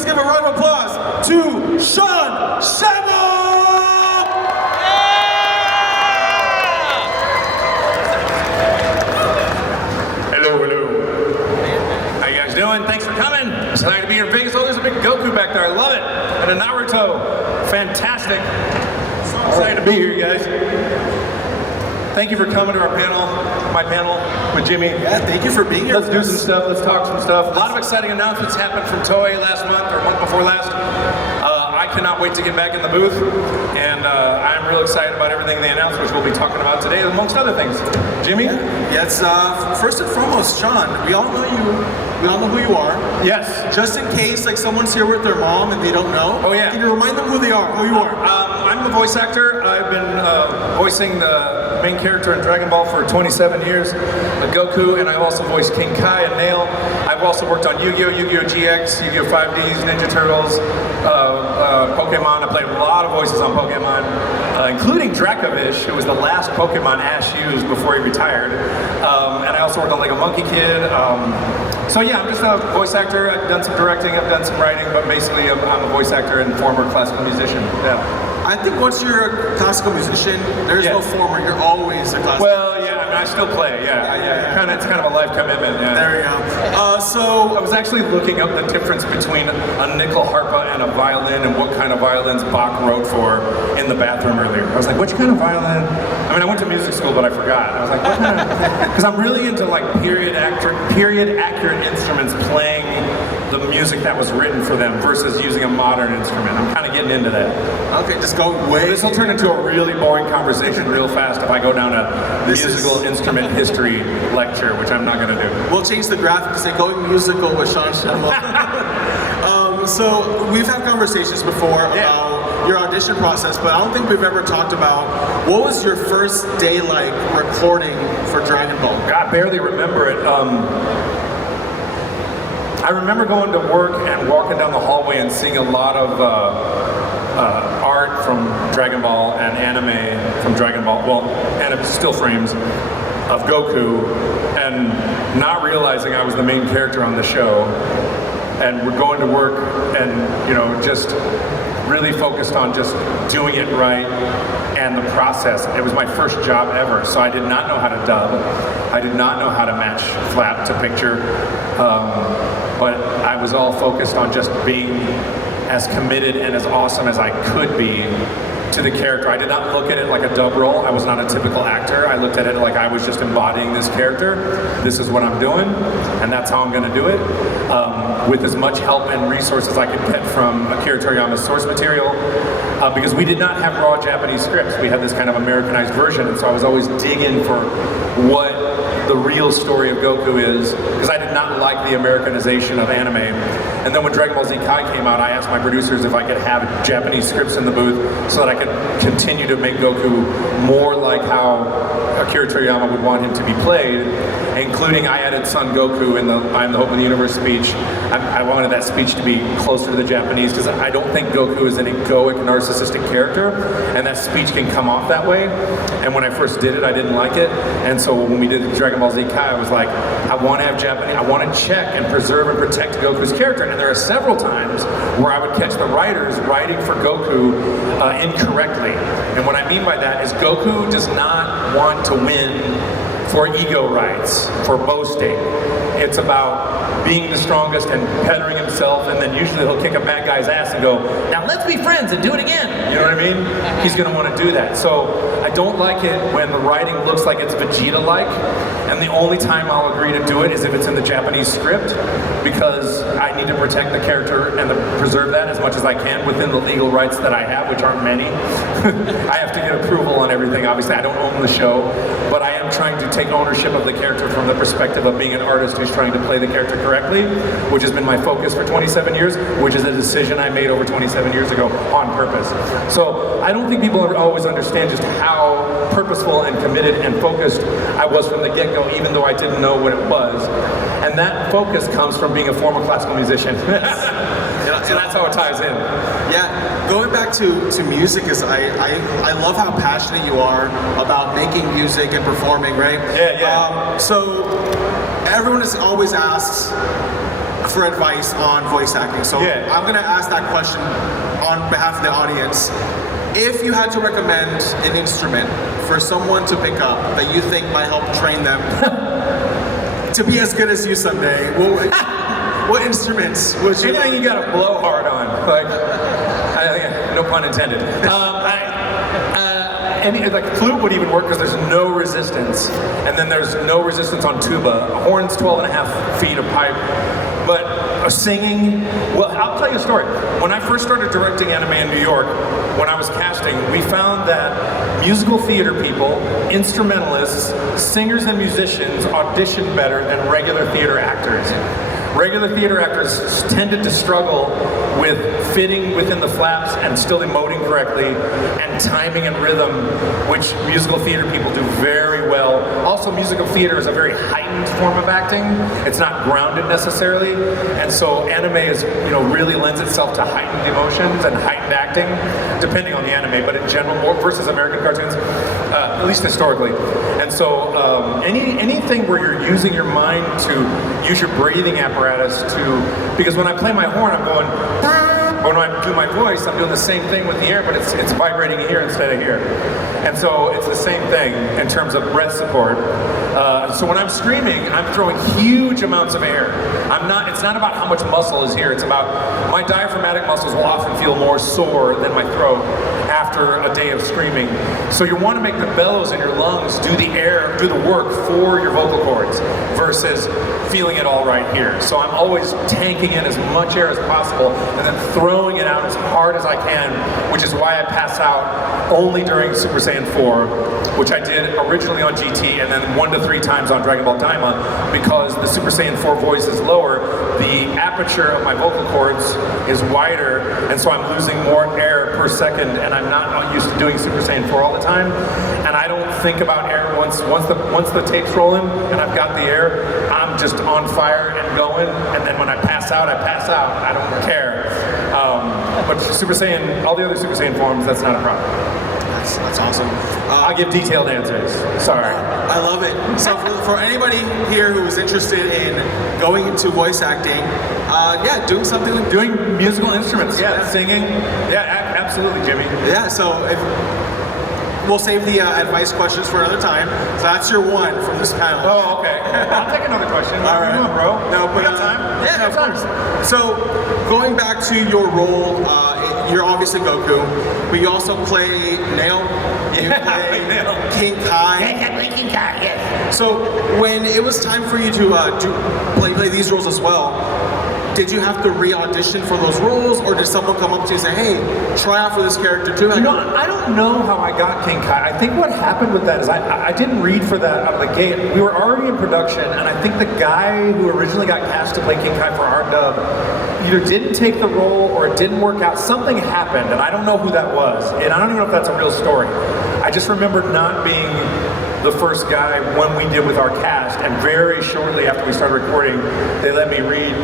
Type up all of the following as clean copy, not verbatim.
Please give a round of applause to Sean Schemmel! Hello. How you guys doing? Thanks for coming. Excited to be here in Vegas. Oh, there's a big Goku back there. I love it. And a Naruto. Fantastic. So excited to be here, you guys. Thank you for coming to our panel, my panel with Jimmy. Yeah, thank you for being here. Let's do some stuff. Let's talk some stuff. A lot of exciting announcements happened from Toei last month or month before last. I cannot wait to get back in the booth, and I'm real excited about everything they announced, which we'll be talking about today, amongst other things. Jimmy? Yes. First and foremost, Sean, we all know you. We all know who you are. Yes. Just in case, like, someone's here with their mom and they don't know. Oh yeah. Can you remind them who they are, who you are? I'm the voice actor. I've been voicing the main character in Dragon Ball for 27 years, Goku, and I've also voiced King Kai and Nail. I've also worked on Yu-Gi-Oh!, Yu-Gi-Oh! GX, Yu-Gi-Oh! 5Ds, Ninja Turtles, Pokemon. I played a lot of voices on Pokemon, including Dracovish, who was the last Pokemon Ash used before he retired. And I also worked on LEGO Monkie Kid. So yeah, I'm just a voice actor. I've done some directing, I've done some writing, but basically I'm a voice actor and former classical musician. Yeah. I think once you're a classical musician, there's no former. You're always a classical. Well, yeah, I mean, I still play. Yeah. It's kind of a life commitment. Yeah. There you go. So I was actually looking up the difference between a nickel harpa and a violin, and what kind of violins Bach wrote for in the bathroom earlier. I was like, which kind of violin? I mean, I went to music school, but I forgot. I was like, what kind of? Because I'm really into like period accurate instruments playing the music that was written for them versus using a modern instrument. I'm kind of getting into that. Okay, just go way. This will turn into a really boring conversation real fast if I go down a musical instrument history lecture, which I'm not going to do. We'll change the graphic to say going musical with Sean Schemmel. So we've had conversations before about your audition process, but I don't think we've ever talked about what was your first day like recording for Dragon Ball? I barely remember it. I remember going to work and walking down the hallway and seeing a lot of art from Dragon Ball and anime from Dragon Ball, and still frames of Goku, and not realizing I was the main character on the show. And we're going to work and, just really focused on just doing it right and the process. It was my first job ever, so I did not know how to dub. I did not know how to match flat to picture. But I was all focused on just being as committed and as awesome as I could be to the character. I did not look at it like a dub role. I was not a typical actor. I looked at it like I was just embodying this character. This is what I'm doing, and that's how I'm going to do it. With as much help and resources I could get from Akira Toriyama's source material, because we did not have raw Japanese scripts. We had this kind of Americanized version, and so I was always digging for what the real story of Goku is, because I did not like the Americanization of anime. And then when Dragon Ball Z Kai came out, I asked my producers if I could have Japanese scripts in the booth so that I could continue to make Goku more like how Akira Toriyama would want him to be played, including I added Son Goku in the I Am the Hope of the Universe speech. I wanted that speech to be closer to the Japanese, because I don't think Goku is an egoic, narcissistic character, and that speech can come off that way. And when I first did it, I didn't like it. And so when we did Dragon Ball Z Kai, I was like, I want to have Japanese, I want to check and preserve and protect Goku's character. And there are several times where I would catch the writers writing for Goku incorrectly. And what I mean by that is Goku does not want to win for ego rights, for boasting. It's about being the strongest and bettering himself, and then usually he'll kick a bad guy's ass and go, now let's be friends and do it again. You know what I mean? He's going to want to do that. So I don't like it when the writing looks like it's Vegeta-like, and the only time I'll agree to do it is if it's in the Japanese script, because I need to protect the character and preserve that as much as I can within the legal rights that I have, which aren't many. I have to get approval on everything. Obviously, I don't own the show, but I am trying to take ownership of the character from the perspective of being an artist who's trying to play the character correctly, which has been my focus for 27 years, which is a decision I made over 27 years ago on purpose. So I don't think people always understand just how purposeful and committed and focused I was from the get-go, even though I didn't know what it was. And that focus comes from being a former classical musician. So that's how it ties in. Yeah, going back to music, is I love how passionate you are about making music and performing, right? Yeah. So everyone is always asks, for advice on voice acting. So Yeah. I'm gonna ask that question on behalf of the audience. If you had to recommend an instrument for someone to pick up that you think might help train them to be as good as you someday, what instruments would you? Anything you gotta blow hard on, like, no pun intended. Like flute would even work because there's no resistance, and then there's no resistance on tuba. A horn's 12.5 feet of pipe, but singing. Well, I'll tell you a story. When I first started directing anime in New York, when I was casting, we found that musical theater people, instrumentalists, singers, and musicians auditioned better than regular theater actors. Regular theater actors tended to struggle with fitting within the flaps and still emoting correctly, and timing and rhythm, which musical theater people do very well. Also, musical theater is a very heightened form of acting. It's not grounded necessarily, and so anime is, really lends itself to heightened emotions and heightened acting, depending on the anime, but in general, more versus American cartoons, at least historically. And so, anything where you're using your mind to use your breathing apparatus because when I play my horn, I'm going, when I do my voice, I'm doing the same thing with the air, but it's vibrating here instead of here. And so it's the same thing in terms of breath support. So when I'm screaming, I'm throwing huge amounts of air. It's not about how much muscle is here, it's about my diaphragmatic muscles will often feel more sore than my throat after a day of screaming. So you want to make the bellows in your lungs do the work for your vocal cords versus feeling it all right here. So I'm always tanking in as much air as possible and then throwing it out as hard as I can, which is why I pass out only during Super Saiyan 4, which I did originally on GT and then 1 to 3 times on Dragon Ball Daima, because the Super Saiyan 4 voice is lower, the aperture of my vocal cords is wider, and so I'm losing more air per second, and I'm not used to doing Super Saiyan 4 all the time, and I don't think about air once the tape's rolling and I've got the air, I'm just on fire and going, and then when I pass out, I don't care. But Super Saiyan, all the other Super Saiyan forms, that's not a problem. That's awesome. I'll give detailed answers. Sorry. I love it. So for anybody here who is interested in going into voice acting, doing something like doing musical instruments, singing, absolutely, Jimmy. Yeah. So we'll save the advice questions for another time. So that's your one from this panel. Oh, okay. I'll take another question. All right, you doing, bro. No, but we got time. Yeah, of course. So going back to your role, you're obviously Goku, but you also play Nail. You play King Kai. Yes, I play King Kai, yes. So when it was time for you to play these roles as well, did you have to re-audition for those roles, or did someone come up to you and say, hey, try out for this character too? I don't know how I got King Kai. I think what happened with that is I didn't read for that out of the gate. We were already in production, and I think the guy who originally got cast to play King Kai for our dub either didn't take the role or it didn't work out. Something happened, and I don't know who that was. And I don't even know if that's a real story. I just remember not being the first guy when we did with our cast, and very shortly after we started recording, they let me read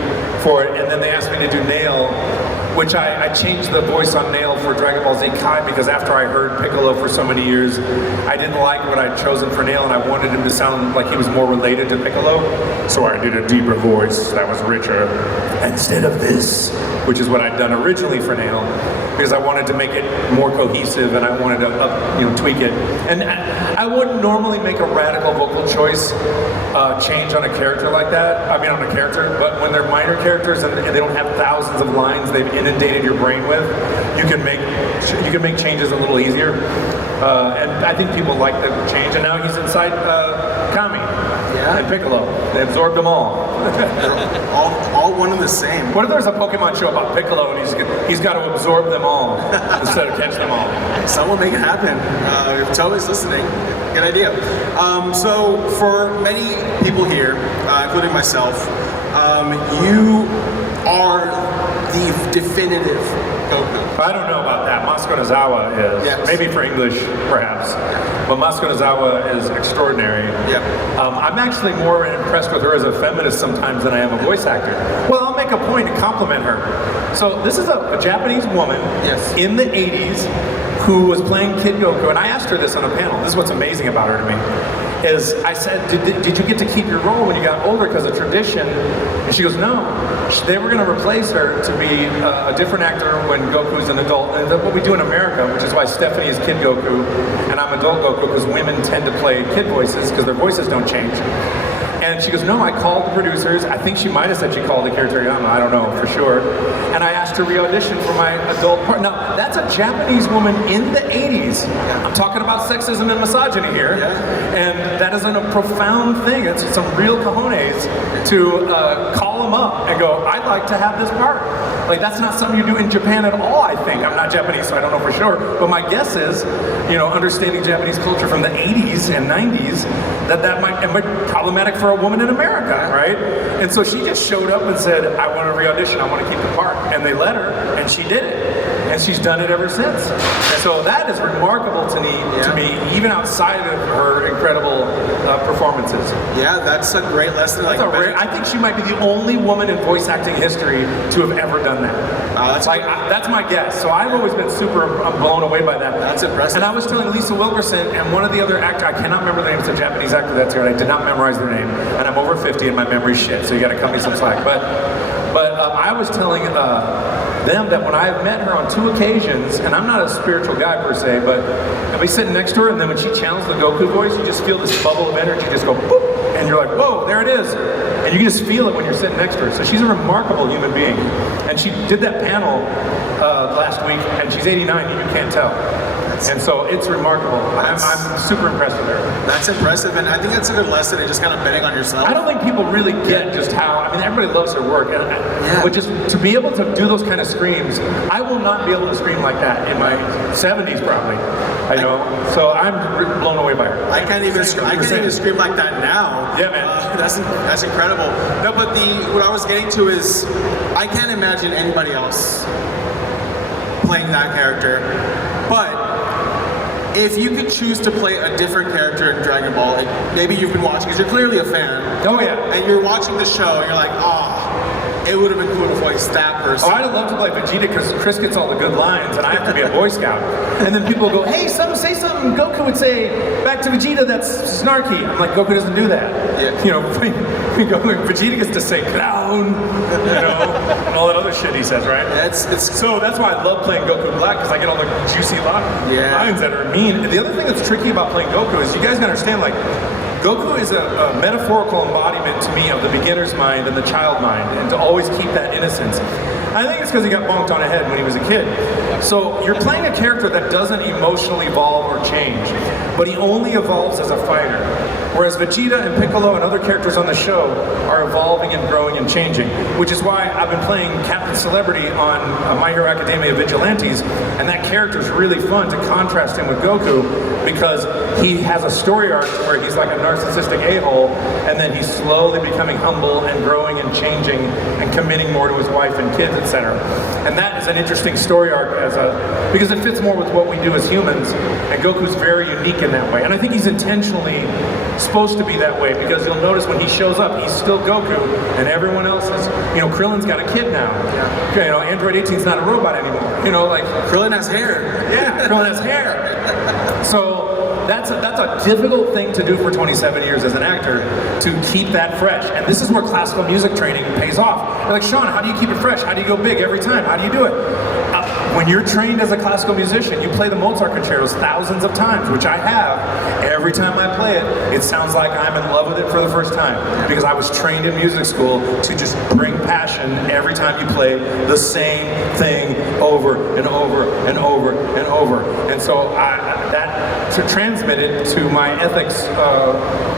for it, and then they asked me to do Nail, which I changed the voice on Nail for Dragon Ball Z Kai because after I heard Piccolo for so many years, I didn't like what I'd chosen for Nail, and I wanted him to sound like he was more related to Piccolo, so I did a deeper voice that was richer instead of this, which is what I'd done originally for Nail, because I wanted to make it more cohesive and I wanted to tweak it. And I wouldn't normally make a radical vocal choice change on a character like that. I mean, on a character, but when they're minor characters and they don't have thousands of lines they've inundated your brain with, you can make changes a little easier. And I think people like the change. And now he's inside Kami and Piccolo. They absorbed them all. all one and the same. What if there's a Pokemon show about Piccolo and he's got to absorb them all instead of catch them all? Someone make it happen. If Toei's listening, good idea. So for many people here, including myself, you are the definitive Goku. I don't know about that. Masuko Nozawa is. Yes. Maybe for English, perhaps. But Masuko Nozawa is extraordinary. Yep. I'm actually more impressed with her as a feminist sometimes than I am a voice actor. Well, I'll make a point to compliment her. So this is a Japanese woman in the 80s who was playing Kid Goku, and I asked her this on a panel. This is what's amazing about her to me. is I said, did you get to keep your role when you got older because of tradition? And she goes, no. They were going to replace her to be a different actor when Goku's an adult. And that's what we do in America, which is why Stephanie is Kid Goku and I'm adult Goku, because women tend to play kid voices because their voices don't change. And she goes, no, I called the producers. I think she might have said she called the character Yama, I don't know for sure. And I asked her to re-audition for my adult part. Now, that's a Japanese woman in the 80s. I'm talking about sexism and misogyny here. And that is a profound thing. It's some real cojones to call them up and go, I'd like to have this part. Like, that's not something you do in Japan at all, I think. I'm not Japanese, so I don't know for sure. But my guess is, understanding Japanese culture from the 80s and 90s, that might be problematic for a woman in America, right? And so she just showed up and said, I want to re-audition, I want to keep the part. And they let her, and she did it. And she's done it ever since. And so that is remarkable to me, even outside of her incredible performances. Yeah, that's a great lesson. I think she might be the only woman in voice acting history to have ever done that. That's my guess. So I've always been super blown away by that. That's impressive. And I was telling Lisa Wilkerson and one of the other actors, I cannot remember the name, it's a Japanese actor that's here, and I did not memorize their name. And I'm over 50 and my memory's shit, so you gotta cut me some slack. But I was telling them that when I have met her on 2 occasions, and I'm not a spiritual guy per se, but I'll be sitting next to her, and then when she channels the Goku voice, you just feel this bubble of energy just go boop, and you're like, whoa, there it is. And you can just feel it when you're sitting next to her. So she's a remarkable human being. And she did that panel last week, and she's 89, and you can't tell. And so it's remarkable. I'm super impressed with her. That's impressive, and I think that's a good lesson in just kind of betting on yourself. I don't think people really get just how, everybody loves her work, but just to be able to do those kind of screams, I will not be able to scream like that in my 70s probably. So I'm blown away by her. I can't even scream like that now. Yeah, man. That's incredible. No, but what I was getting to is, I can't imagine anybody else playing that character, but if you could choose to play a different character in Dragon Ball, like maybe you've been watching, because you're clearly a fan. Oh yeah. And you're watching the show, and you're like, it would have been cool to voice that person. Oh, I'd love to play Vegeta because Chris gets all the good lines and I have to be a Boy Scout. And then people go, hey, say something Goku would say back to Vegeta that's snarky. I'm like, Goku doesn't do that. Yeah. Vegeta gets to say clown, and all that other shit he says, right? So that's why I love playing Goku Black, because I get all the juicy lines that are mean. And the other thing that's tricky about playing Goku is you guys gotta understand, Goku is a metaphorical embodiment to me of the beginner's mind and the child mind, and to always keep that innocence. I think it's because he got bonked on the head when he was a kid. So you're playing a character that doesn't emotionally evolve or change, but he only evolves as a fighter. Whereas Vegeta and Piccolo and other characters on the show are evolving and growing and changing, which is why I've been playing Captain Celebrity on My Hero Academia Vigilantes, and that character is really fun to contrast him with Goku, because he has a story arc where he's like a narcissistic a-hole, and then he's slowly becoming humble and growing and changing and committing more to his wife and kids, etc. And that is an interesting story arc because it fits more with what we do as humans, and Goku's very unique in that way. And I think he's intentionally supposed to be that way, because you'll notice when he shows up, he's still Goku, and everyone else is, Krillin's got a kid now. Yeah. Android 18's not a robot anymore. Krillin has hair. Yeah, Krillin has hair. So that's a difficult thing to do for 27 years as an actor, to keep that fresh. And this is where classical music training pays off. You're like, Sean, how do you keep it fresh? How do you go big every time? How do you do it? When you're trained as a classical musician, you play the Mozart concertos thousands of times, which I have. Every time I play it, it sounds like I'm in love with it for the first time, because I was trained in music school to just bring passion every time you play the same thing over and over and over and over. And so to transmit it to my ethics,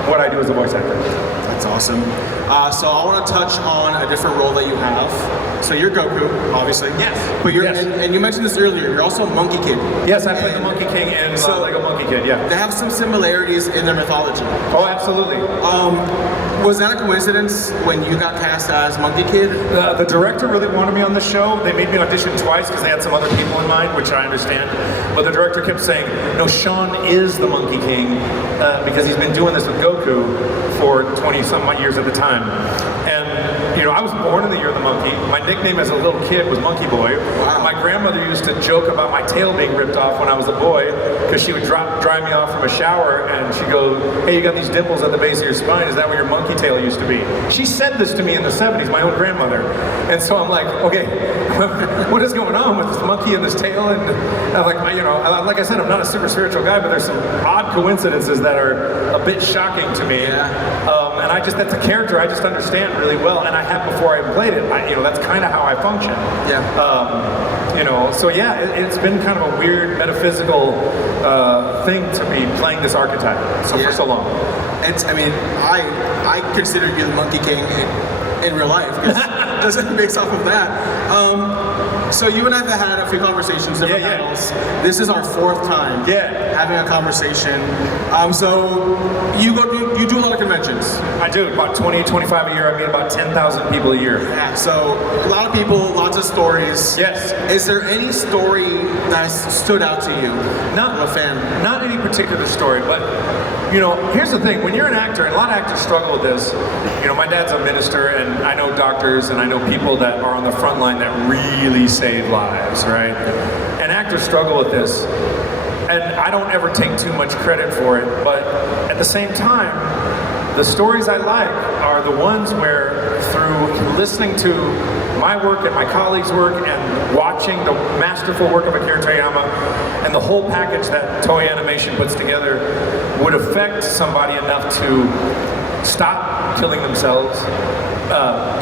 what I do as a voice actor. That's awesome. So I want to touch on a different role that you have. So you're Goku, obviously. Yes. But and you mentioned this earlier, you're also Monkey Kid. Yes, I played the Monkey King in LEGO Monkie Kid, yeah. They have some similarities in their mythology. Oh, absolutely. Was that a coincidence when you got cast as Monkey Kid? The director really wanted me on the show. They made me audition twice because they had some other people in mind, which I understand. But the director kept saying, no, Sean is the Monkey King, because he's been doing this with Goku for 20-some years at the time. And I was born in the year of the monkey. My nickname as a little kid was Monkey Boy. Wow. My grandmother used to joke about my tail being ripped off when I was a boy, because she would dry me off from a shower, and she'd go, hey, you got these dimples at the base of your spine, is that where your monkey tail used to be? She said this to me in the 70s, my own grandmother. And so I'm like, okay, what is going on with this monkey and this tail? And I'm like, like I said, I'm not a super spiritual guy, but there's some odd coincidences that are a bit shocking to me. And that's a character I just understand really well, and I have before I played it. That's kind of how I function. So yeah, it's been kind of a weird metaphysical thing to be playing this archetype for so long. I consider you the Monkey King in real life, because it based off of that. So you and I have had a few conversations, different panels. This is our 4th time having a conversation. So you do a lot of conventions. I do, about 20, 25 a year. I meet about 10,000 people a year. Yeah, so a lot of people, lots of stories. Yes. Is there any story that stood out to you? Not a fan. Not any particular story, but here's the thing. When you're an actor, and a lot of actors struggle with this. My dad's a minister, and I know doctors, and I know people that are on the front line that really save lives, right? And actors struggle with this. And I don't ever take too much credit for it, but at the same time, the stories I like are the ones where, through listening to my work and my colleagues' work and watching the masterful work of Akira Toriyama and the whole package that Toei Animation puts together, would affect somebody enough to stop killing themselves,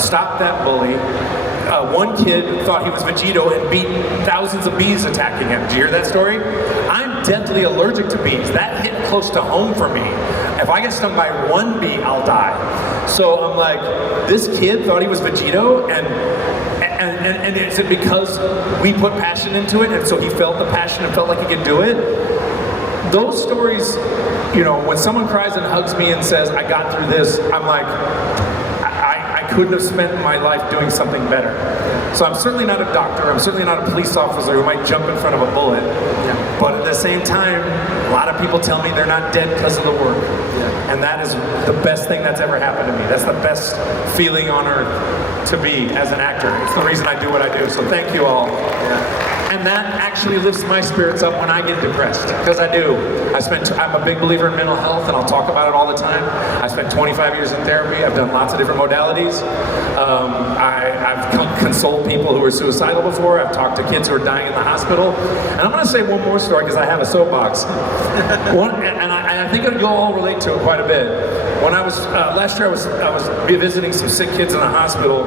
stop that bully. One kid thought he was Vegito and beat thousands of bees attacking him. Did you hear that story? I'm deathly allergic to bees. That hit close to home for me. If I get stung by one bee, I'll die. So I'm like, this kid thought he was Vegito, and is it because we put passion into it, and so he felt the passion and felt like he could do it? Those stories, when someone cries and hugs me and says, I got through this, I'm like, I couldn't have spent my life doing something better. So I'm certainly not a doctor, I'm certainly not a police officer who might jump in front of a bullet. But at the same time, a lot of people tell me they're not dead because of the work. And that is the best thing that's ever happened to me. That's the best feeling on earth to be as an actor. It's the reason I do what I do. So thank you all. And that actually lifts my spirits up when I get depressed, because I do. I'm a big believer in mental health, and I'll talk about it all the time. I spent 25 years in therapy. I've done lots of different modalities. I've consoled people who were suicidal before. I've talked to kids who are dying in the hospital. And I'm going to say one more story, because I have a soapbox. I think you'll all relate to it quite a bit. When I was last year, I was revisiting some sick kids in the hospital.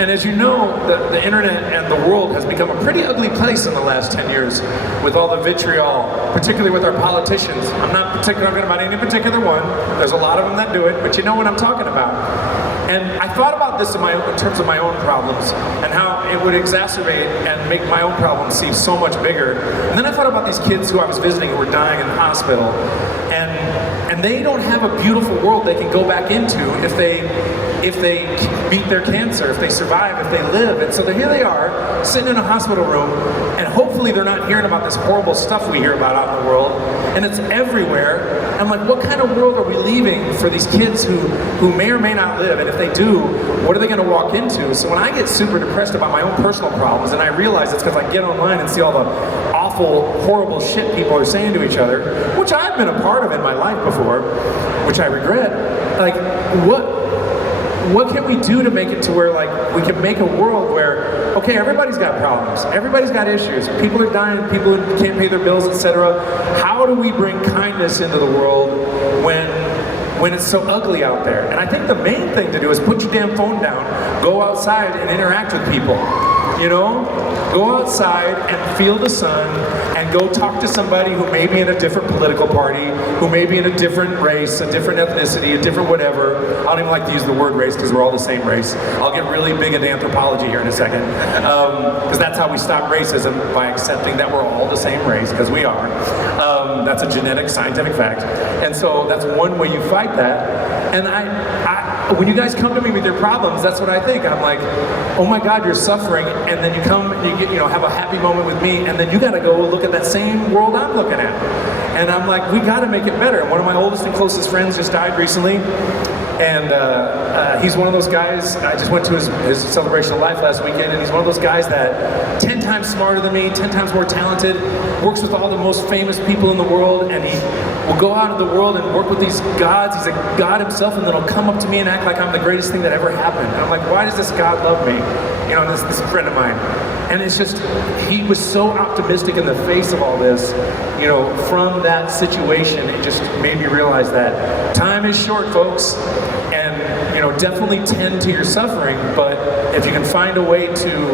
And as you know, the internet and the world has become a pretty ugly place in the last 10 years with all the vitriol, particularly with our politicians. I'm not talking about any particular one. There's a lot of them that do it, but you know what I'm talking about. And I thought about this in terms of my own problems and how it would exacerbate and make my own problems seem so much bigger. And then I thought about these kids who I was visiting who were dying in the hospital. And they don't have a beautiful world they can go back into if they beat their cancer, if they survive, if they live. And so here they are, sitting in a hospital room, and hopefully they're not hearing about this horrible stuff we hear about out in the world, and it's everywhere. I'm like, what kind of world are we leaving for these kids who may or may not live? And if they do, what are they going to walk into? So when I get super depressed about my own personal problems, and I realize it's because I get online and see all the awful, horrible shit people are saying to each other, which I've been a part of in my life before, which I regret, like, what can we do to make it to where, like, we can make a world where, okay, everybody's got problems, everybody's got issues, people are dying, people can't pay their bills, etc. How do we bring kindness into the world when it's so ugly out there? And I think the main thing to do is put your damn phone down, go outside and interact with people. Go outside and feel the sun and go talk to somebody who may be in a different political party, who may be in a different race, a different ethnicity, a different whatever. I don't even like to use the word race because we're all the same race. I'll get really big into anthropology here in a second, because that's how we stop racism, by accepting that we're all the same race, because we are. That's a genetic, scientific fact. And so that's one way you fight that. And when you guys come to me with your problems, that's what I think. I'm like, oh my God, you're suffering, and then you come and you get, have a happy moment with me, and then you got to go look at that same world I'm looking at. And I'm like, we got to make it better. One of my oldest and closest friends just died recently, And he's one of those guys, I just went to his celebration of life last weekend, and he's one of those guys that 10 times smarter than me, 10 times more talented, works with all the most famous people in the world, and he will go out in the world and work with these gods. He's a god himself, and then he'll come up to me and act like I'm the greatest thing that ever happened. And I'm like, why does this god love me? You know, this friend of mine. And it's just, he was so optimistic in the face of all this, you know, from that situation. It just made me realize that time is short, folks, and, you know, definitely tend to your suffering, but if you can find a way to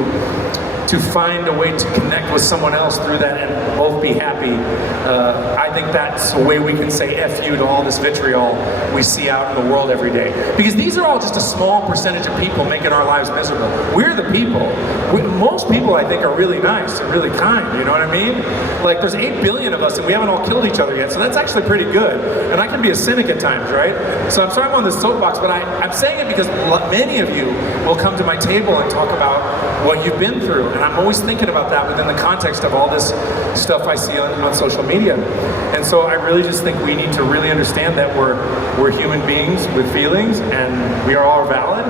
connect with someone else through that and both be happy, I think that's a way we can say F you to all this vitriol we see out in the world every day. Because these are all just a small percentage of people making our lives miserable. We're the people. Most people, I think, are really nice and really kind, you know what I mean? Like, there's 8 billion of us and we haven't all killed each other yet, so that's actually pretty good. And I can be a cynic at times, right? So I'm sorry I'm on this soapbox, but I'm saying it because many of you will come to my table and talk about what you've been through. And I'm always thinking about that within the context of all this stuff I see on social media. And so I really just think we need to really understand that we're human beings with feelings, and we are all valid,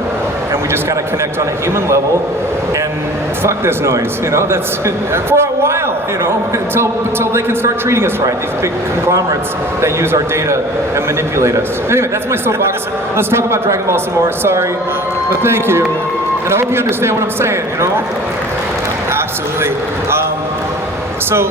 and we just gotta connect on a human level, and fuck this noise, you know? That's for a while, you know, until they can start treating us right, these big conglomerates that use our data and manipulate us. Anyway, that's my soapbox. Let's talk about Dragon Ball some more. Sorry, but thank you. And I hope you understand what I'm saying, you know? Absolutely. So,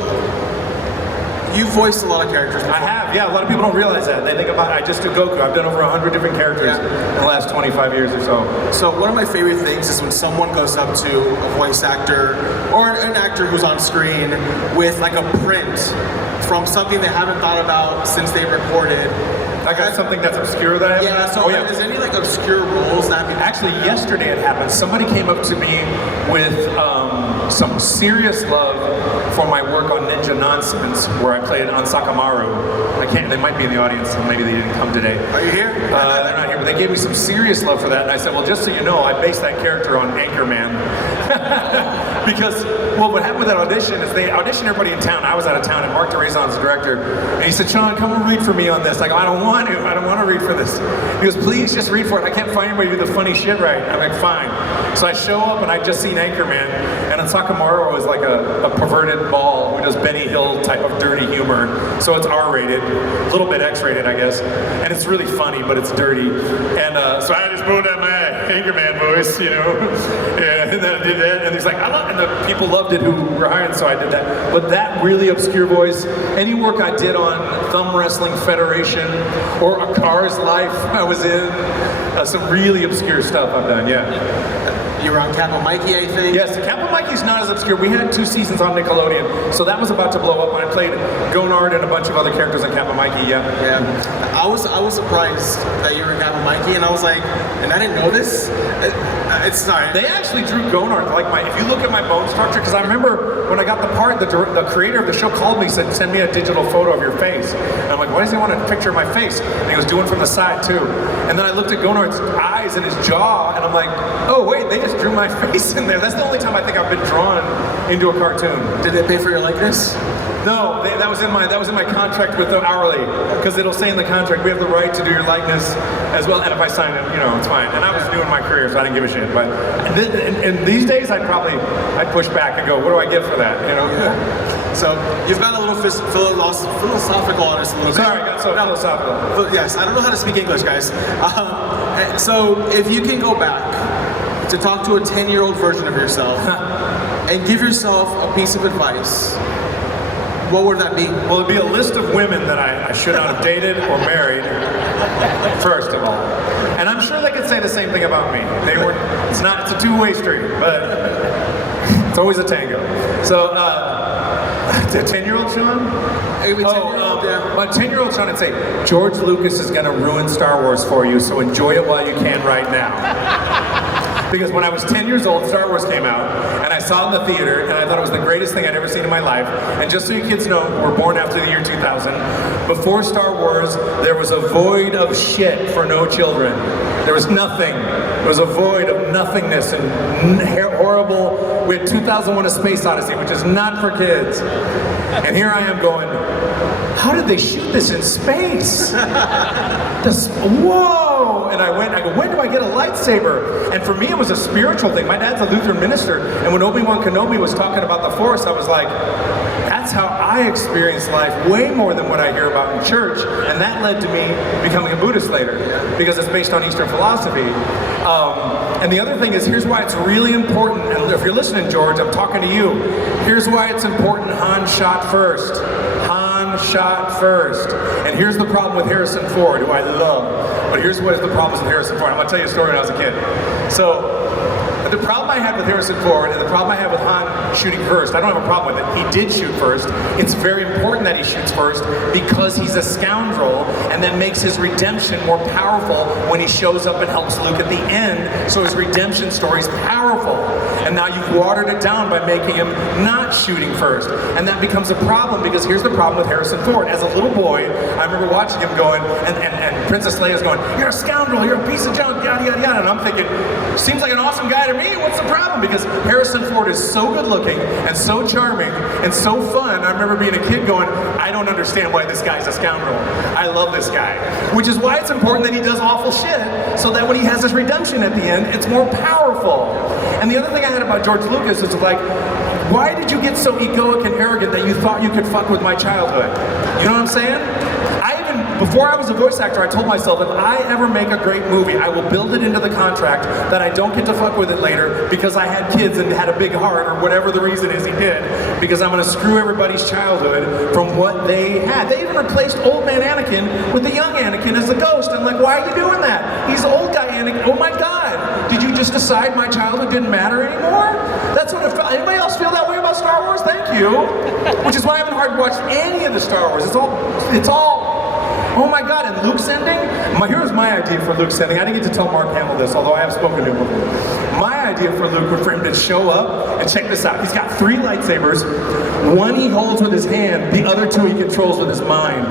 you voiced a lot of characters before. I have, yeah. A lot of people don't realize that. They think about, I just do Goku. I've done over 100 different characters in the last 25 years or so. So one of my favorite things is when someone goes up to a voice actor or an actor who's on screen with like a print from something they haven't thought about since they recorded. I got something that's obscure that I haven't. Yeah, so is there any like obscure roles that actually yesterday it happened. Somebody came up to me with some serious love for my work on Ninja Nonsense, where I played Ansakamaru. They might be in the audience, so maybe they didn't come today. Are you here? They're not here, but they gave me some serious love for that, and I said, well, just so you know, I based that character on Anchorman. Because, well, what happened with that audition is they auditioned everybody in town. I was out of town, and Mark DeRazon's the director, and he said, Sean, come and read for me on this. I go, I don't want to read for this. He goes, please, just read for it. I can't find anybody to do the funny shit right. I'm like, fine. So I show up, and I'd just seen Anchorman, and Ansakamaru was like a perverted ball who does Benny Hill type of dirty humor. So it's R-rated, a little bit X-rated, I guess, and it's really funny, but it's dirty. And so I just pulled out my Anchorman voice, you know, and then I did that, and he's like, and the people loved it who were hired, so I did that. But that really obscure voice, any work I did on Thumb Wrestling Federation or A Car's Life I was in, some really obscure stuff I've done, yeah. You were on Kappa Mikey, I think? Yes, Kappa Mikey's not as obscure. We had 2 seasons on Nickelodeon, so that was about to blow up when I played Gonard and a bunch of other characters on Kappa Mikey, yeah. Yeah, I was surprised that you were in Kappa Mikey, and I was like, and I didn't know this? It's not. They actually drew Gonard like if you look at my bone structure, because I remember when I got the part, the creator of the show called me, said, send me a digital photo of your face. And I'm like, why does he want a picture of my face? And he was doing from the side too. And then I looked at Gonard's eyes and his jaw, and I'm like, oh wait, they just drew my face in there. That's the only time I think I've been drawn into a cartoon. Did they pay for your likeness? No, that was in my contract with the hourly, because it'll say in the contract we have the right to do your likeness as well. And if I sign it, you know, it's fine. And I was new in my career, so I didn't give a shit. But and these days, I'd push back and go, what do I get for that? You know. Yeah. So you've got a little philosophical on us a little bit. Sorry, I got so philosophical. Yes, I don't know how to speak English, guys. So if you can go back to talk to a 10-year-old version of yourself and give yourself a piece of advice, what would that be? Well, it'd be a list of women that I should not have dated or married, first of all. And I'm sure they could say the same thing about me. It's a two-way street, but it's always a tango. So, a 10-year-old Sean? My 10-year-old Sean would say, George Lucas is gonna ruin Star Wars for you, so enjoy it while you can right now. Because when I was 10 years old, Star Wars came out, and I saw it in the theater, and I thought it was the greatest thing I'd ever seen in my life. And just so you kids know, who were born after the year 2000, before Star Wars, there was a void of shit for no children. There was nothing. There was a void of nothingness and horrible. We had 2001: A Space Odyssey, which is not for kids. And here I am going, how did they shoot this in space? Whoa! and I go, when do I get a lightsaber? And for me, it was a spiritual thing. My dad's a Lutheran minister, and when Obi-Wan Kenobi was talking about the Force, I was like, that's how I experience life way more than what I hear about in church, and that led to me becoming a Buddhist later, because it's based on Eastern philosophy. And the other thing is, here's why it's really important, and if you're listening, George, I'm talking to you. Here's why it's important Han shot first. Han shot first. And here's the problem with Harrison Ford, who I love. But here's what is the problem with Harrison Ford. I'm going to tell you a story when I was a kid. So, the problem I had with Harrison Ford and the problem I had with Han shooting first, I don't have a problem with it. He did shoot first. It's very important that he shoots first because he's a scoundrel, and that makes his redemption more powerful when he shows up and helps Luke at the end, so his redemption story is powerful. And now you've watered it down by making him not shooting first. And that becomes a problem because here's the problem with Harrison Ford. As a little boy, I remember watching him going, and Princess Leia's going, you're a scoundrel, you're a piece of junk, yada, yada, yada. And I'm thinking, seems like an awesome guy to me. What's the problem? Because Harrison Ford is so good looking and so charming and so fun. I remember being a kid going, I don't understand why this guy's a scoundrel. I love this guy. Which is why it's important that he does awful shit, so that when he has his redemption at the end, it's more powerful. And the other thing I had about George Lucas is like, why did you get so egoic and arrogant that you thought you could fuck with my childhood? You know what I'm saying? Before I was a voice actor, I told myself, if I ever make a great movie, I will build it into the contract that I don't get to fuck with it later because I had kids and had a big heart, or whatever the reason is he did, because I'm going to screw everybody's childhood from what they had. They even replaced old man Anakin with the young Anakin as a ghost. I'm like, why are you doing that? He's old guy Anakin. Oh my God. Did you just decide my childhood didn't matter anymore? That's what it felt. Anybody else feel that way about Star Wars? Thank you. Which is why I haven't hard watched any of the Star Wars. It's all, oh my God, and Luke's ending? Here's my idea for Luke's ending. I didn't get to tell Mark Hamill this, although I have spoken to him before. My idea for Luke would for him to show up, and check this out. He's got 3 lightsabers. One he holds with his hand, the other 2 he controls with his mind.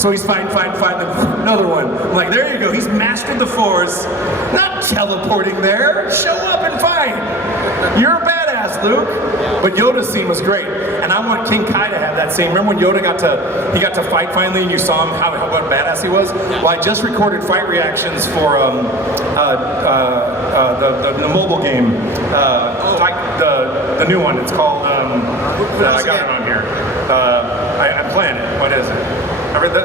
So he's fighting, another one. I'm like, there you go, he's mastered the Force. Not teleporting there, show up and fight. You're a badass, Luke. But Yoda's scene was great, and I want King Kai to have that scene. Remember when Yoda got to fight finally, and you saw him what a badass he was? Well, I just recorded fight reactions for the mobile game, the new one. It's called. I got it on here. I'm playing it. What is it?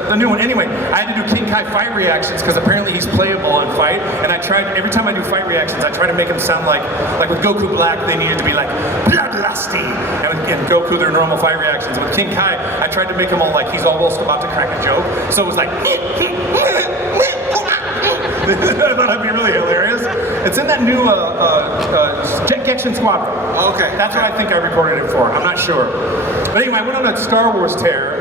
The new one. Anyway, I had to do King Kai fight reactions because apparently he's playable in fight, and I tried, every time I do fight reactions, I try to make him sound like with Goku Black, they needed to be like, bloodlusty, and Goku, their normal fight reactions. And with King Kai, I tried to make him all like, he's almost about to crack a joke, so it was like, I thought that'd be really hilarious. It's in that new Genshin Squadron. Okay. That's what I think I recorded it for. I'm not sure. But anyway, I went on a Star Wars tear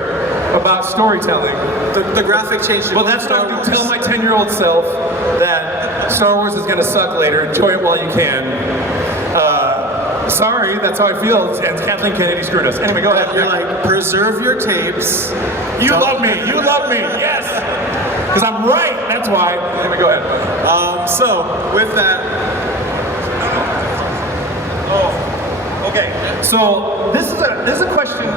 about storytelling. The graphic change. Well, that's not to tell my 10-year-old self that Star Wars is going to suck later. Enjoy it while you can. Sorry, that's how I feel. And Kathleen Kennedy screwed us. Anyway, go ahead. You're like, preserve your tapes. You love me. You love me. Yes. Because I'm right. That's why. Anyway, go ahead. So, with that. Oh, okay. So this is a question.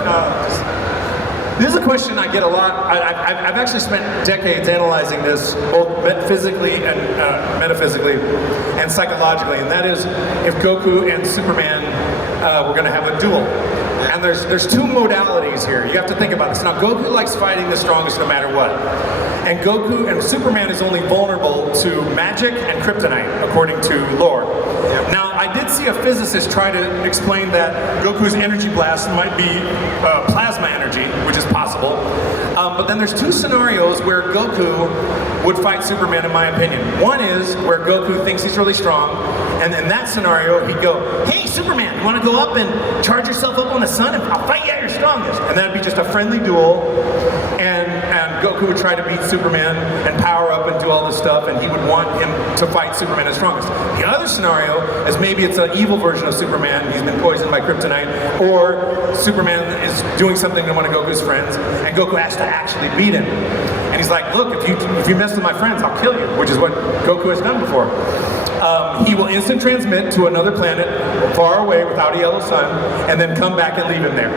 This is a question I get a lot. I've actually spent decades analyzing this, both physically and metaphysically and psychologically, and that is if Goku and Superman were going to have a duel. And there's 2 modalities here. You have to think about this. Now, Goku likes fighting the strongest no matter what. And Goku and Superman is only vulnerable to magic and kryptonite, according to lore. Now, I did see a physicist try to explain that Goku's energy blast might be plasma energy, which is possible. But then there's 2 scenarios where Goku would fight Superman, in my opinion. One is where Goku thinks he's really strong, and in that scenario, he'd go, hey, Superman, you want to go up and charge yourself up on the sun, and I'll fight you at your strongest. And that'd be just a friendly duel, and Goku would try to beat Superman and power up and do all this stuff, and he would want him to fight Superman as strongest. The other scenario is maybe it's an evil version of Superman, he's been poisoned by kryptonite, or Superman is doing something to one of Goku's friends, and Goku has to actually beat him. And he's like, look, if you mess with my friends, I'll kill you, which is what Goku has done before. He will instant transmit to another planet far away without a yellow sun, and then come back and leave him there.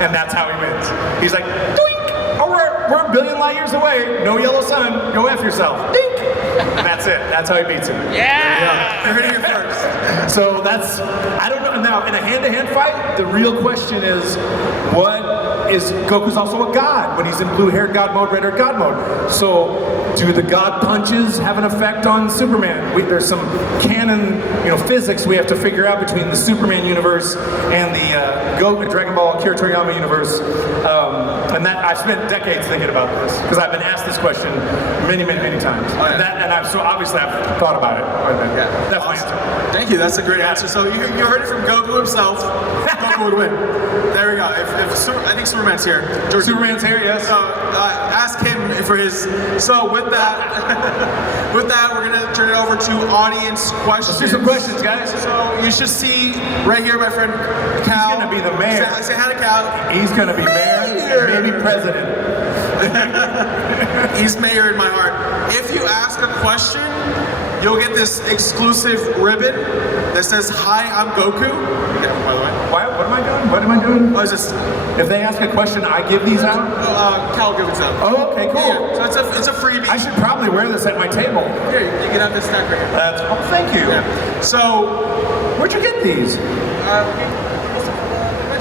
And that's how he wins. He's like, doink! Oh, we're a billion light years away, no yellow sun, go F yourself. Dink! That's it. That's how he beats him. Yeah! You're hitting it first. So that's, I don't know. Now, in a hand-to-hand fight, the real question is, what is, Goku's also a god when he's in blue-haired god mode, red-haired god mode. So, do the god punches have an effect on Superman? There's some canon, physics we have to figure out between the Superman universe and the Dragon Ball Akira Toriyama universe. And that I've spent decades thinking about this because I've been asked this question many, many, many times. Oh, yeah. And I've thought about it. Yeah. That's my answer. Thank you. That's a great answer. So you heard it from Goku himself. Goku would win. There we go. I think Superman's here. Superman's here, yes. Ask him for his. So with that, we're gonna turn it over to audience questions. Let's do some questions, guys. So you should see right here, my friend Cal. He's gonna be the mayor. Say hi to Cal. He's gonna be mayor, maybe president. He's mayor in my heart. If you ask a question, you'll get this exclusive ribbon that says, "Hi, I'm Goku." Yeah, by the way. What am I doing? What am I doing? Oh, it's just, If they ask a question, I give these out? Cal will give it to them. Oh, okay, cool. Yeah, so it's a freebie. I should probably wear this at my table. Here, you can have this stack right here. Thank you. Yeah. So, Where'd you get these?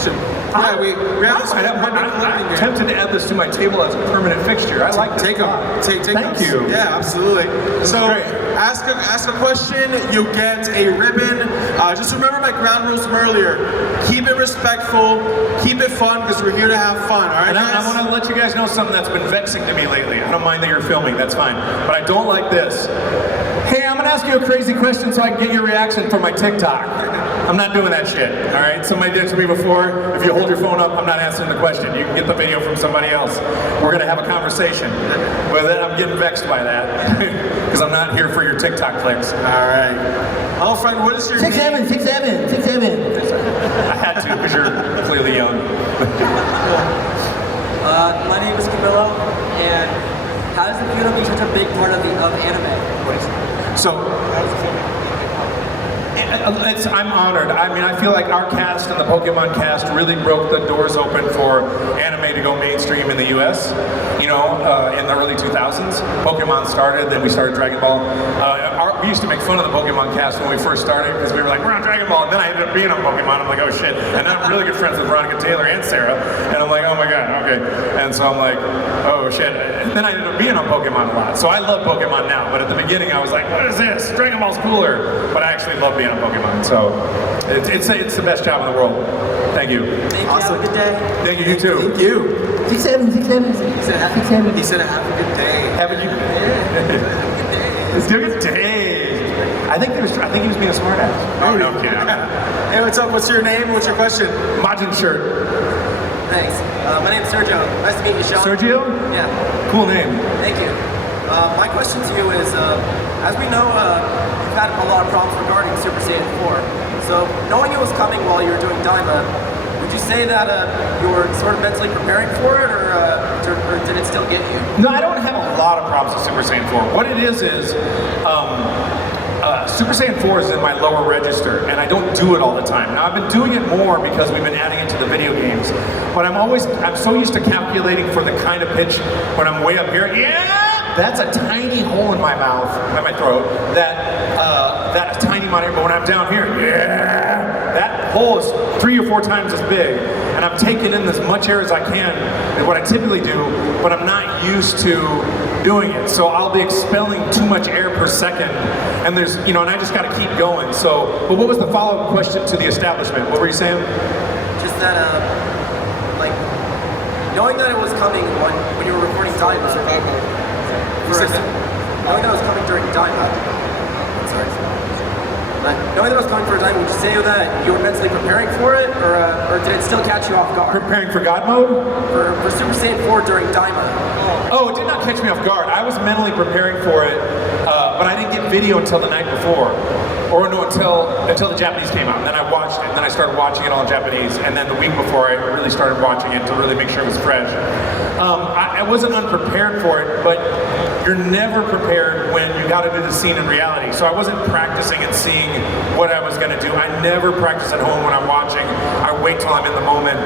convention. Yeah, we have this I'm tempted to add this to my table as a permanent fixture. I like this. Take them. Take Thank those. you. Yeah, absolutely. So great. ask a question, you get a ribbon. Just remember my ground rules from earlier. Keep it respectful, keep it fun, because we're here to have fun, all right, And guys? I want to let you guys know something that's been vexing to me lately. I don't mind that you're filming, that's fine. But I don't like this. Hey, I'm going to ask you a crazy question so I can get your reaction for my TikTok. I'm not doing that shit, all right? Somebody did it to me before. If you hold your phone up, I'm not answering the question. You can get the video from somebody else. We're going to have a conversation. But then I'm getting vexed by that because I'm not here for your TikTok clicks. All right. Hello, friend, what is your name? 6'7". I had to because you're clearly young. My name is Camilo, and how does it feel to be such a big part of anime? So, I'm honored. I mean, I feel like our cast and the Pokemon cast really broke the doors open for anime to go mainstream in the US. In the early 2000s, Pokemon started, then we started Dragon Ball. We used to make fun of the Pokemon cast when we first started because we were like, we're on Dragon Ball, and then I ended up being on Pokemon. I'm like, oh shit. And then I'm really good friends with Veronica Taylor and Sarah, and I'm like, oh my god, okay. And so I'm like, oh shit. And then I ended up being on Pokemon a lot. So I love Pokemon now, but at the beginning I was like, what is this? Dragon Ball's cooler. But I actually love being on Pokemon, so it's the best job in the world. Thank you. Thank you. Awesome. Have a good day. Thank you, you too. thank you. 6'7". He said have a good day. Haven't you? Let's do a good day. I think he was being a smart ass. Oh, no kidding. Hey, what's up? What's your name? What's your question? Majin shirt. Thanks. My name's Sergio. Nice to meet you, Sean. Sergio? Yeah. Cool name. Thank you. My question to you is, as we know, you've had a lot of problems regarding Super Saiyan 4. So, knowing it was coming while you were doing Daima, would you say that you were sort of mentally preparing for it, or did it still get you? No, I don't have a lot of problems with Super Saiyan 4. What it is Super Saiyan 4 is in my lower register, and I don't do it all the time. Now, I've been doing it more because we've been adding it to the video games, but I'm so used to calculating for the kind of pitch when I'm way up here. Yeah! That's a tiny hole in my mouth, by my throat, that a tiny amount of air, but when I'm down here, yeah! That hole is 3 or 4 times as big, and I'm taking in as much air as I can, is what I typically do, but I'm not used to doing it. So I'll be expelling too much air per second, and and I just gotta keep going. So, but what was the follow-up question to the establishment? What were you saying? Just that, knowing that it was coming when you were recording Daima, knowing that it was coming during Daima, knowing that it was coming for a Daima, would you say that you were mentally preparing for it, or did it still catch you off guard? Preparing for God mode? For Super Saiyan 4 during Daima. Oh, it did not catch me off guard. I was mentally preparing for it, but I didn't get video until the night before. Or no, until the Japanese came out. And then I watched it, and then I started watching it all in Japanese. And then the week before, I really started watching it to really make sure it was fresh. I wasn't unprepared for it, but you're never prepared when you got to do the scene in reality. So I wasn't practicing and seeing what I was going to do. I never practice at home when I'm watching. I wait till I'm in the moment.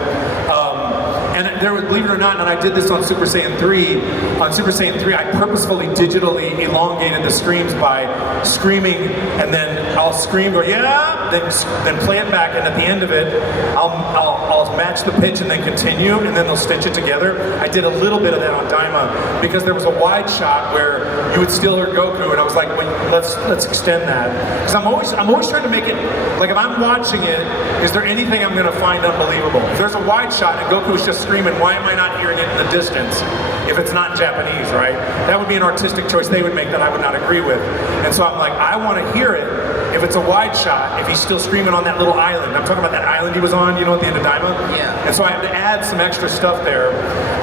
And there was, believe it or not, and I did this on Super Saiyan 3. On Super Saiyan 3, I purposefully digitally elongated the screams by screaming, and then I'll scream, go, yeah, then play it back, and at the end of it, I'll match the pitch and then continue, and then they'll stitch it together. I did a little bit of that on Daima, because there was a wide shot where you would still hear Goku, and I was like, wait, let's extend that. Because I'm always trying to make it, like if I'm watching it, is there anything I'm gonna find unbelievable? If there's a wide shot and Goku's just screaming, why am I not hearing it in the distance? If it's not Japanese, right? That would be an artistic choice they would make that I would not agree with. And so I'm like, I wanna hear it. If it's a wide shot, if he's still screaming on that little island, I'm talking about that island he was on, you know, at the end of Daima? Yeah. And so I have to add some extra stuff there.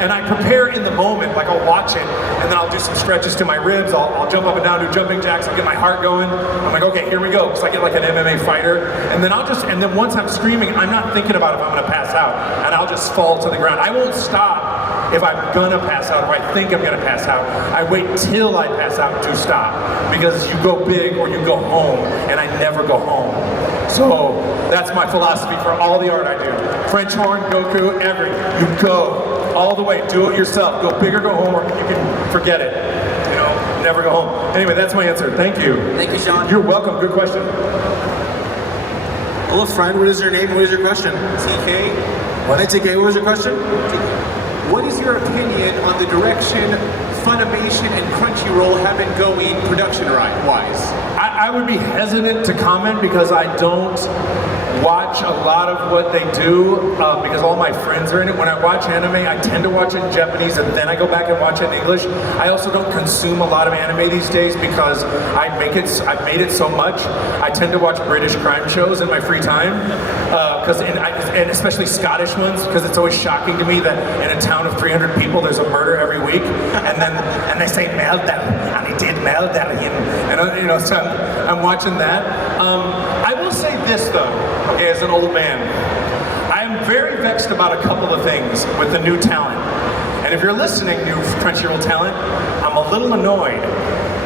And I prepare in the moment, like I'll watch it, and then I'll do some stretches to my ribs, I'll jump up and down, do jumping jacks, I'll get my heart going. I'm like, okay, here we go, because I get like an MMA fighter. And then once I'm screaming, I'm not thinking about if I'm gonna pass out, and I'll just fall to the ground. I won't stop if I'm gonna pass out, or I think I'm gonna pass out. I wait till I pass out to stop, because you go big or you go home, and I never go home. So that's my philosophy for all the art I do. French horn, Goku, you go all the way, do it yourself. Go big or go home, or you can forget it. You know, never go home. Anyway, that's my answer. Thank you. Thank you, Sean. You're welcome. Good question. Hello, friend. What is your name? What is your question? TK, Hi, TK. What was your question? what is your opinion on the direction Funimation and Crunchyroll have been going production-wise? I would be hesitant to comment because I don't watch a lot of what they do because all my friends are in it. When I watch anime, I tend to watch it in Japanese and then I go back and watch it in English. I also don't consume a lot of anime these days because I've made it so much. I tend to watch British crime shows in my free time, and especially Scottish ones, because it's always shocking to me that in a town of 300 people there's a murder every week, and they say murder, and he did murder, and you know, so I'm watching that. I will say this though, okay, as an old man, I am very vexed about a couple of things with the new talent. And if you're listening, new Crunchyroll talent, I'm a little annoyed.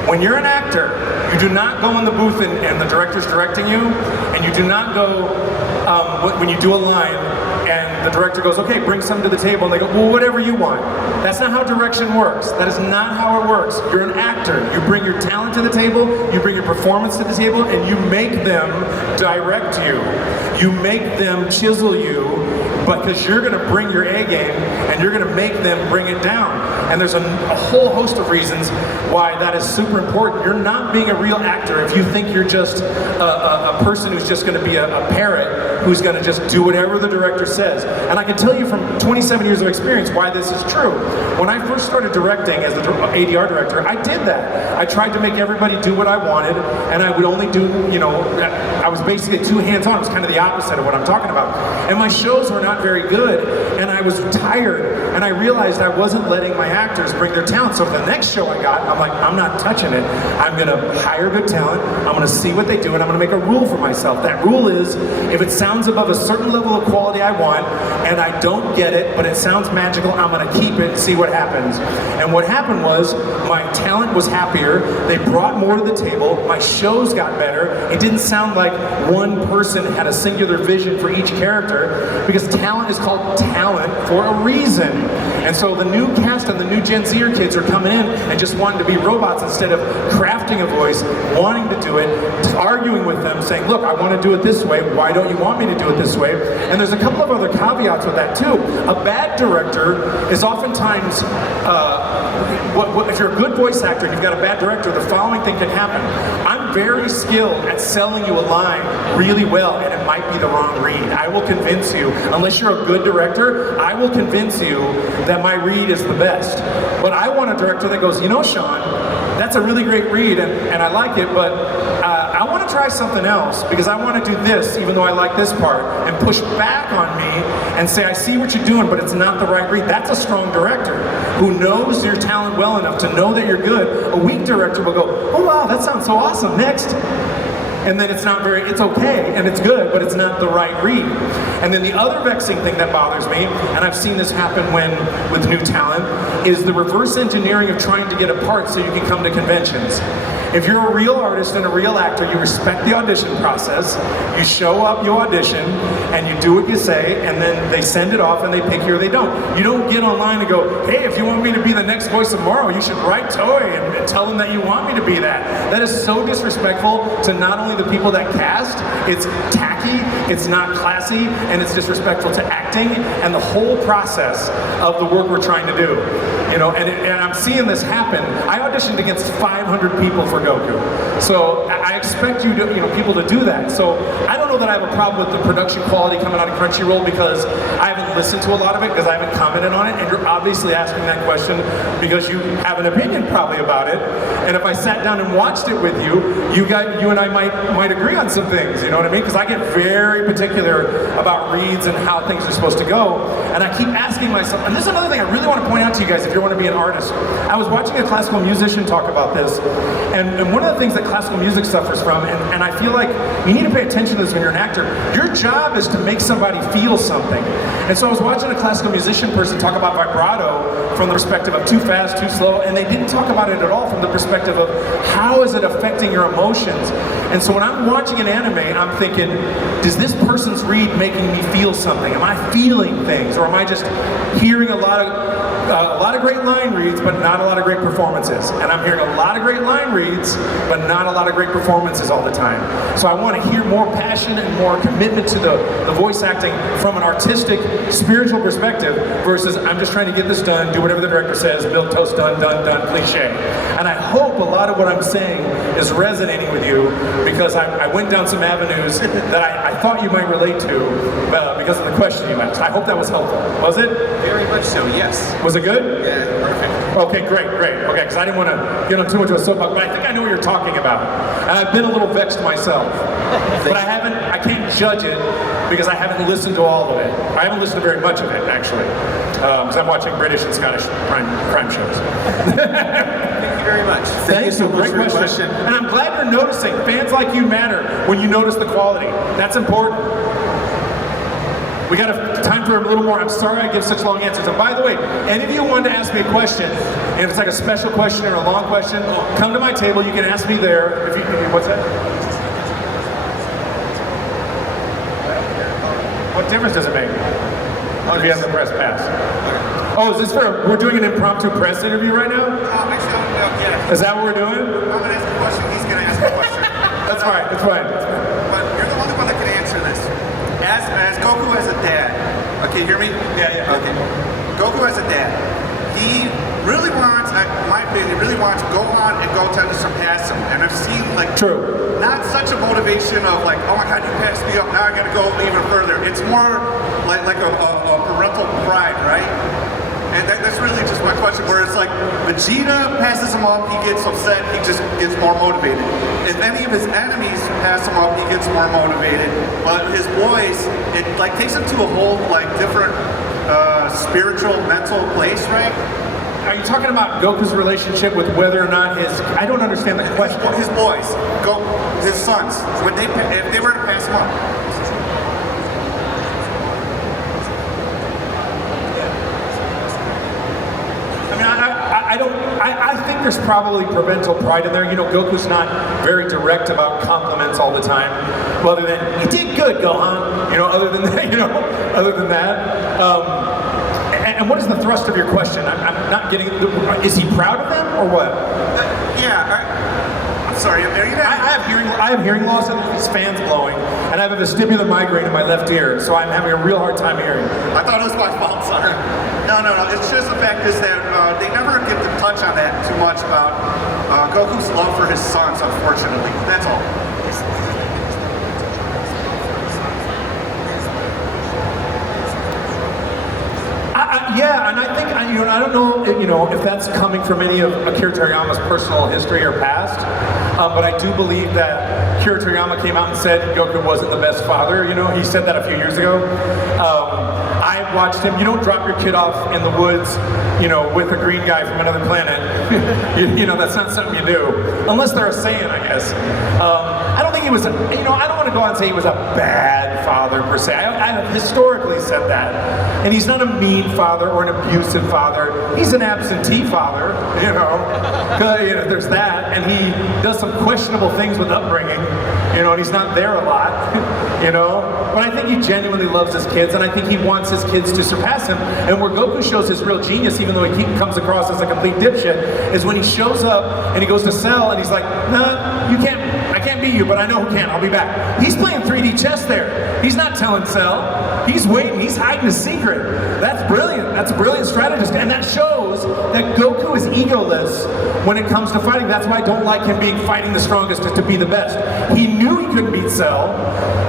When you're an actor, you do not go in the booth and the director's directing you, and you do not go, when you do a line, and the director goes, okay, bring something to the table, and they go, well, whatever you want. That's not how direction works. That is not how it works. You're an actor. You bring your talent to the table, you bring your performance to the table, and you make them direct you. You make them chisel you, because you're gonna bring your A game, and you're gonna make them bring it down. And there's a whole host of reasons why that is super important. You're not being a real actor if you think you're just a person who's just gonna be a parrot who's gonna just do whatever the director says. And I can tell you from 27 years of experience why this is true. When I first started directing as the ADR director, I did that. I tried to make everybody do what I wanted, and I would only do, you know, I was basically too hands-on. It was kind of the opposite of what I'm talking about. And my shows were not very good, and I was tired, and I realized I wasn't letting my actors bring their talent. So the next show I got, I'm like, I'm not touching it. I'm gonna hire good talent, I'm gonna see what they do, and I'm gonna make a rule for myself. That rule is, if it sounds above a certain level of quality I want, and I don't get it, but it sounds magical, I'm gonna keep it and see what happens. And what happened was, my talent was happier, they brought more to the table, my shows got better, it didn't sound like one person had a singular vision for each character, because talent is called talent for a reason. And so the new cast and the new Gen Zer kids are coming in and just wanting to be robots instead of crafting a voice, wanting to do it, arguing with them, saying, look, I want to do it this way, why don't you want me to do it this way? And there's a couple of other caveats with that too. A bad director is oftentimes, if you're a good voice actor and you've got a bad director, the following thing can happen. I'm very skilled at selling you a line really well, and it might be the wrong read. I will convince you, unless you're a good director, I will convince you that my read is the best. But I want a director that goes, you know, Sean, that's a really great read, and I like it, but I want to try something else, because I want to do this, even though I like this part, and push back on me and say, I see what you're doing, but it's not the right read. That's a strong director who knows your talent well enough to know that you're good. A weak director will go, oh wow, that sounds so awesome, next. And then it's okay, and it's good, but it's not the right read. And then the other vexing thing that bothers me, and I've seen this happen with new talent, is the reverse engineering of trying to get a part so you can come to conventions. If you're a real artist and a real actor, you respect the audition process, you show up, you audition, and you do what you say, and then they send it off and they pick you or they don't. You don't get online and go, hey, if you want me to be the next voice of Morrow, you should write Toei and tell them that you want me to be that. That is so disrespectful to not only the people that cast, it's tacky, it's not classy, and it's disrespectful to acting and the whole process of the work we're trying to do. You know, and I'm seeing this happen. I auditioned against 500 people for Goku. So I expect you to, people to do that. So I don't know that I have a problem with the production quality coming out of Crunchyroll because I haven't listened to a lot of it because I haven't commented on it, and you're obviously asking that question because you have an opinion probably about it. And if I sat down and watched it with you, you and I might agree on some things, you know what I mean? Because I get very particular about reads and how things are supposed to go. And I keep asking myself, and this is another thing I really want to point out to you guys if you want to be an artist. I was watching a classical musician talk about this, and one of the things that classical music suffers from, and I feel like you need to pay attention to this when you're an actor, your job is to make somebody feel something. And so I was watching a classical musician person talk about vibrato from the perspective of too fast, too slow, and they didn't talk about it at all from the perspective of how is it affecting your emotions. And so when I'm watching an anime, I'm thinking, does this person's read making me feel something? Am I feeling things, or am I just hearing a lot of great line reads, but not a lot of great performances? And I'm hearing a lot of great line reads, but not a lot of great performances all the time. So I want to hear more passion and more commitment to the voice acting from an artistic, spiritual perspective versus I'm just trying to get this done, do whatever the director says, milk toast, done, cliche. And I hope a lot of what I'm saying is resonating with you because I went down some avenues that I thought you might relate to because of the question you asked. I hope that was helpful. Was it? Very much so, yes. Was it good? Yeah, perfect. Okay, great. Okay, because I didn't want to get on too much of a soapbox, but I think I know what you're talking about. And I've been a little vexed myself. But I can't judge it because I haven't listened to all of it. I haven't listened to very much of it, actually. Because I'm watching British and Scottish crime shows. Thank you very much. Thank you so much Great for your question. question. And I'm glad you're noticing. Fans like you matter when you notice the quality. That's important. We got time for a little more. I'm sorry I give such long answers. And by the way, any of you wanted to ask me a question, and if it's like a special question or a long question, come to my table. You can ask me there. What's that? What difference does it make? If you have the press pass. Oh, is this we're doing an impromptu press interview right now? Actually, yeah. Is that what we're doing? I'm going to ask a question, he's going to ask a question. That's fine, that's fine. But you're the only one that can answer this. As Goku as a dad, okay, hear me? Yeah. Okay. Goku as a dad, he really wants, in my opinion, really wants Gohan and Goten to surpass him. And I've seen, like, True. not such a motivation of, like, oh my god, you passed me up, now I gotta go even further. It's more like a parental pride, right? And that's really just my question, where it's like, Vegeta passes him up, he gets upset, he just gets more motivated. If any of his enemies pass him up, he gets more motivated. But his boys, it like takes him to a whole like different spiritual, mental place, right? Are you talking about Goku's relationship with whether or not I don't understand the question. His boys, his sons, if they were to pass him up. I think there's probably parental pride in there. You know, Goku's not very direct about compliments all the time. Well, other than, you did good, Gohan. You know, other than that. And what is the thrust of your question? I'm not getting, is he proud of them or what? I'm sorry, are you there? I have hearing loss and these fans blowing, and I have a vestibular migraine in my left ear, so I'm having a real hard time hearing. I thought it was my fault, sorry. No. It's just the fact is that they never get to touch on that too much about Goku's love for his sons, unfortunately. That's all. Yeah, and I think I don't know if that's coming from any of Akira Toriyama's personal history or past, but I do believe that Akira Toriyama came out and said Goku wasn't the best father. You know, he said that a few years ago. I watched him. You don't drop your kid off in the woods, with a green guy from another planet. That's not something you do, unless they're a Saiyan, I guess. I don't think he was I don't want to go out and say he was a bad bad father per se. I have historically said that. And he's not a mean father or an abusive father. He's an absentee father, you know. There's that. And he does some questionable things with upbringing, you know, and he's not there a lot, you know. But I think he genuinely loves his kids, and I think he wants his kids to surpass him. And where Goku shows his real genius, even though he comes across as a complete dipshit, is when he shows up and he goes to Cell and he's like, nah, you can't, I can't beat you, but I know who can, I'll be back. He's playing 3D chess there. He's not telling Cell. He's waiting, he's hiding his secret. That's brilliant. That's a brilliant strategist. And that shows that Goku is egoless when it comes to fighting. That's why I don't like him fighting the strongest to be the best. He knew he couldn't beat Cell,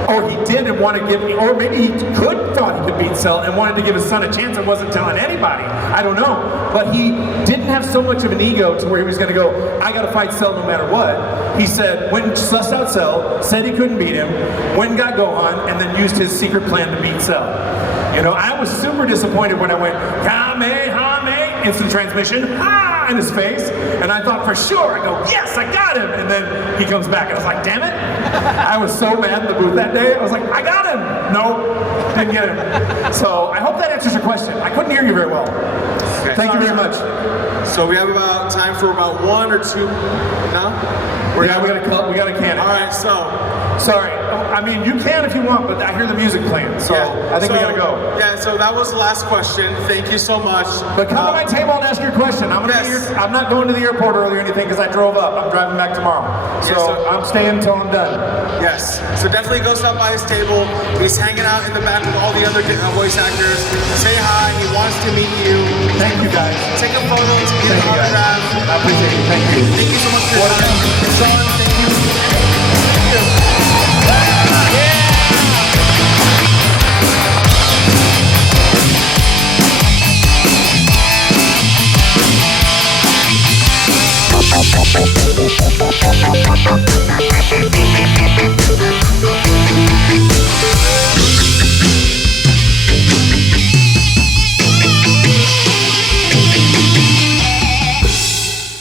or he did and wanted to give, or maybe he thought he could beat Cell and wanted to give his son a chance and wasn't telling anybody. I don't know. But he didn't have so much of an ego to where he was going to go, I got to fight Cell no matter what. He said, went and sussed out Cell, said he couldn't beat him, went and got Gohan, and then used his secret plan to beat Cell. You know, I was super disappointed when I went, Kamehameha, instant transmission, ha, in his face. And I thought for sure, I go, yes, I got him. And then he comes back and I was like, damn it. I was so mad in the booth that day. I was like, I got him. Nope, didn't get him. So I hope that answers your question. I couldn't hear you very well. Okay. Thank you very much. So we have about time for about one or two, no? We got a can. All right, so. Sorry, I mean, you can if you want, but I hear the music playing, so yeah. I think we gotta go. Yeah, so that was the last question. Thank you so much. But come to my table and ask your question. I'm not going to the airport early or anything because I drove up. I'm driving back tomorrow. So, I'm staying until I'm done. Yes, so definitely go stop by his table. He's hanging out in the back with all the other voice actors. Say hi, he wants to meet you. Thank you guys. Take a photo, take an autograph. I appreciate it, thank you. Thank you so much for your time. Sean,